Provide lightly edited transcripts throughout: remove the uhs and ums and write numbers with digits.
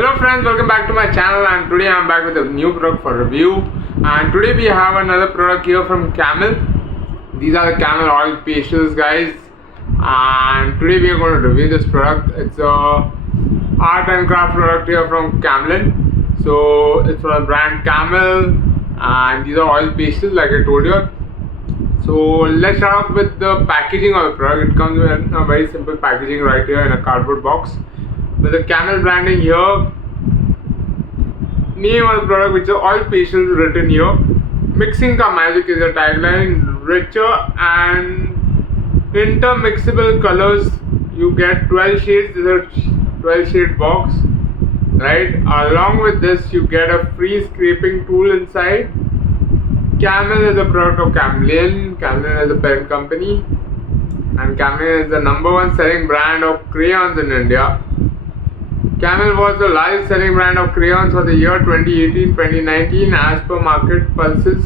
Hello friends, welcome back to my channel, and today I am back with a new product for review. And today we have another product here from Camel. These are the Camel Oil Pastels, guys, and today we are going to review this product. It's a art and craft product here from Camlin. So it's from the brand Camel, and these are oil pastels like I told you. So let's start off with the packaging of the product. It comes in a very simple packaging right here in a cardboard box with the Camel branding here. Name of the product, which is oil pastels, written here. Mixing ka magic is a tagline. Richer and intermixable colors. You get 12 shades. This is a 12 shade box, right? Along with this, you get a free scraping tool inside. Camel is a product of Camlin. Camlin is a parent company, and Camlin is the #1 selling brand of crayons in India. Camel was the largest selling brand of crayons for the year 2018-2019 as per Market Pulse's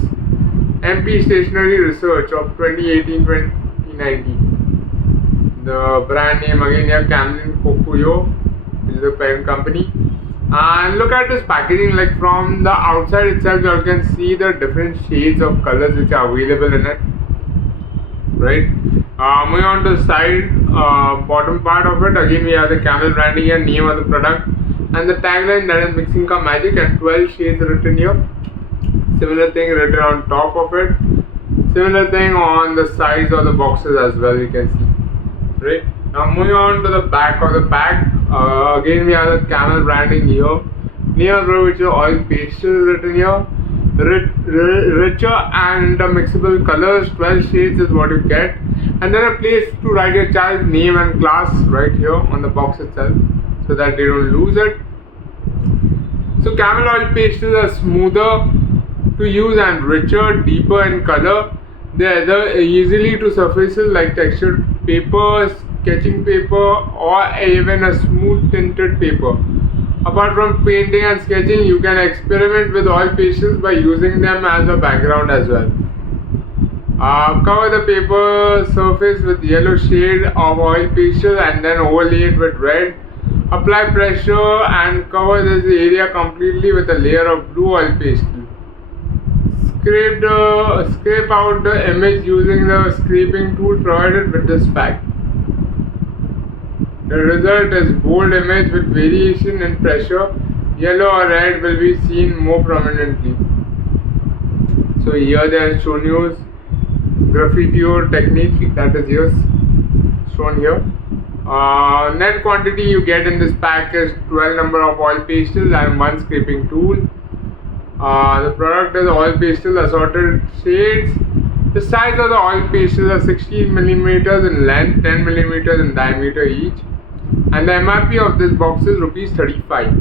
MP Stationery Research of 2018-2019. The brand name again here, Camlin Kokuyo, is the parent company. And look at this packaging, like from the outside itself you can see the different shades of colors which are available in it, right? Moving on to the side, bottom part of it, again we have the Camel branding and name of the product and the tagline, that is mixing ka magic, and 12 shades written here. Similar thing written on top of it, similar thing on the sides of the boxes as well, you can see, right? Now moving on to the back of the pack, again we have the Camel branding here, name of the product, which is oil pastel, written here. Richer and intermixable colors, 12 shades is what you get, and then a place to write your child's name and class right here on the box itself, so that they don't lose it. So Camel oil pastels are smoother to use and richer, deeper in color. They adhere easily to surfaces like textured paper, sketching paper, or even a smooth tinted paper. Apart from painting and sketching, you can experiment with oil pastels by using them as a background as well. Cover the paper surface with yellow shade of oil pastel and then overlay it with red. Apply pressure and cover this area completely with a layer of blue oil pastel. Scrape out the image using the scraping tool provided with this pack. The result is bold image with variation in pressure. Yellow or red will be seen more prominently. So here they have shown you graffito technique, that is here shown here. Net quantity you get in this pack is 12 number of oil pastels and 1 scraping tool. The product is oil pastel assorted shades. The size of the oil pastels are 16 mm in length, 10 mm in diameter each. And the MRP of this box is rupees 35.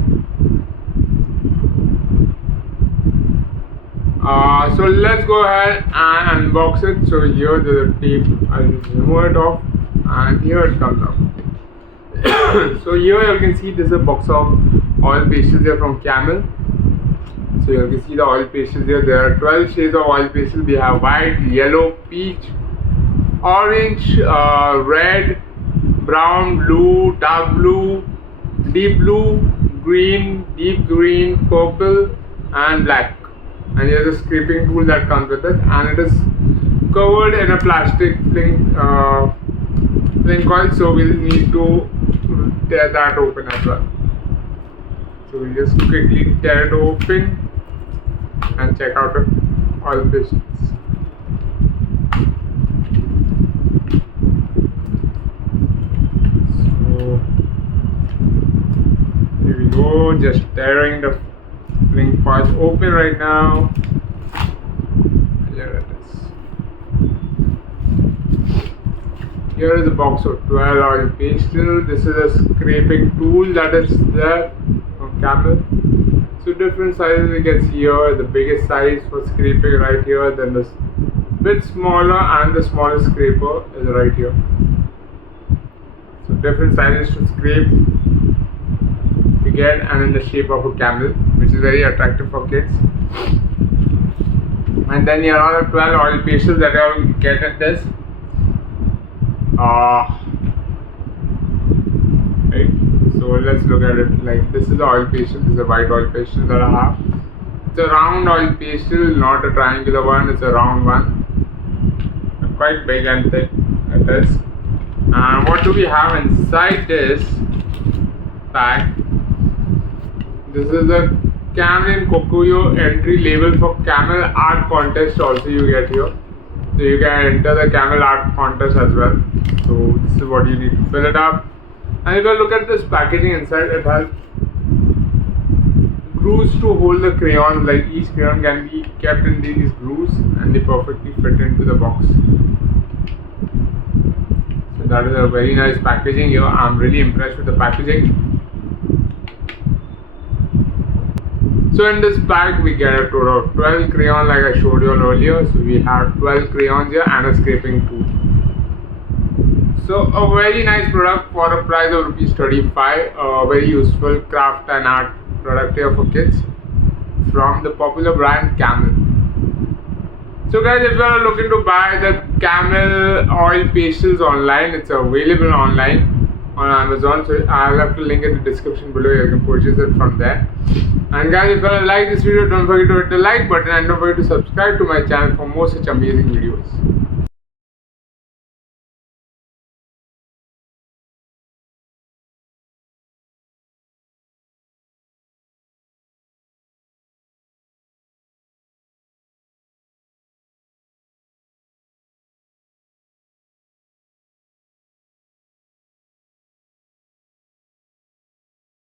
So let's go ahead and unbox it. So here the tape, I'll remove it off, and here it comes out. So here you can see this is a box of oil pastels here from Camel. So you can see the oil pastels here. There are 12 shades of oil pastel. We have white, yellow, peach, orange, red, brown, blue, dark blue, deep blue, green, deep green, purple, and black. And here's a scraping tool that comes with it, and it is covered in a plastic fling coil, so we'll need to tear that open as well. So we'll just quickly tear it open and check out the oil pastels. Here we go, just tearing the fling foil open right now. Here it is. Here is a box of 12 oil pastel. This is a scraping tool that is there from Camel. So different sizes you can see here. The biggest size for scraping right here, then the bit smaller, and the smallest scraper is right here. So different sizes to scrape you get, and in the shape of a camel, which is very attractive for kids. And then here are the 12 oil pastels that I will get in this. Right. So let's look at it. Like, this is the oil pastel. This is a white oil pastel that I have. It's a round oil pastel, not a triangular one. It's a round one. Quite big and thick it is. And what do we have inside this bag? This is a Camlin Kokuyo entry label for Camel Art Contest. Also, you get here. So you can enter the Camel Art Contest as well. So this is what you need to fill it up. And if you look at this packaging inside, it has grooves to hold the crayons. Like, each crayon can be kept in these grooves and they perfectly fit into the box. So that is a very nice packaging here. I'm really impressed with the packaging. So in this bag we get a total of 12 crayons, like I showed you earlier. So we have 12 crayons here and a scraping tool. So a very nice product for a price of rupees 35. A very useful craft and art product here for kids from the popular brand Camel. So guys, if you are looking to buy the Camel Oil Pastels online, it's available online on Amazon. So I'll have to link in the description below. You can purchase it from there. And guys, if you like this video, don't forget to hit the like button and don't forget to subscribe to my channel for more such amazing videos.